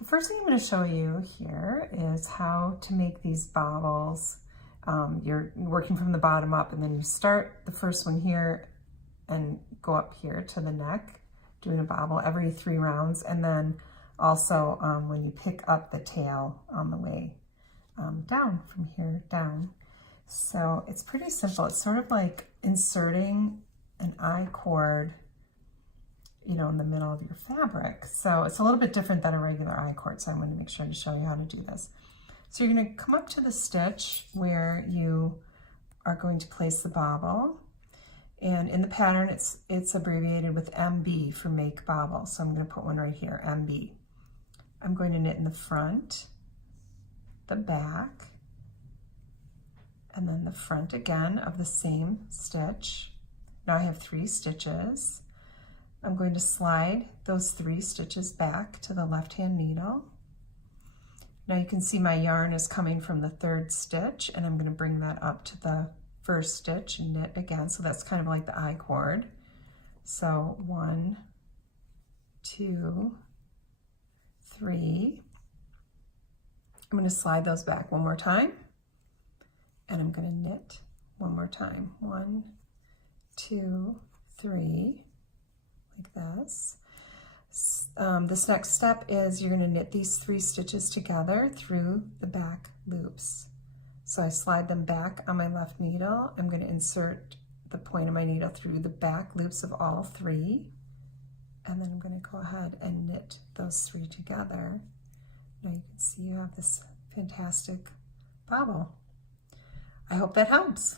The first thing I'm going to show you here is how to make these bobbles. You're working from the bottom up, and then you start the first one here and go up here to the neck, doing a bobble every 3 rounds, and then also when you pick up the tail on the way down from here down. So it's pretty simple. It's sort of like inserting an I cord, you know, in the middle of your fabric. So it's a little bit different than a regular I cord, so I'm going to make sure to show you how to do this. So you're going to come up to the stitch where you are going to place the bobble, and in the pattern it's abbreviated with MB for make bobble, so I'm going to put one right here, MB. I'm going to knit in the front, the back, and then the front again of the same stitch. Now I have 3 stitches. I'm going to slide those 3 stitches back to the left-hand needle. Now you can see my yarn is coming from the 3rd stitch, and I'm going to bring that up to the 1st stitch and knit again. So that's kind of like the I cord. So 1, 2, 3. I'm going to slide those back one more time, and I'm going to knit one more time. 1, 2, 3. Like this. This next step is you're going to knit these 3 stitches together through the back loops. So I slide them back on my left needle. I'm going to insert the point of my needle through the back loops of all 3, and then I'm going to go ahead and knit those 3 together. Now you can see you have this fantastic bobble. I hope that helps.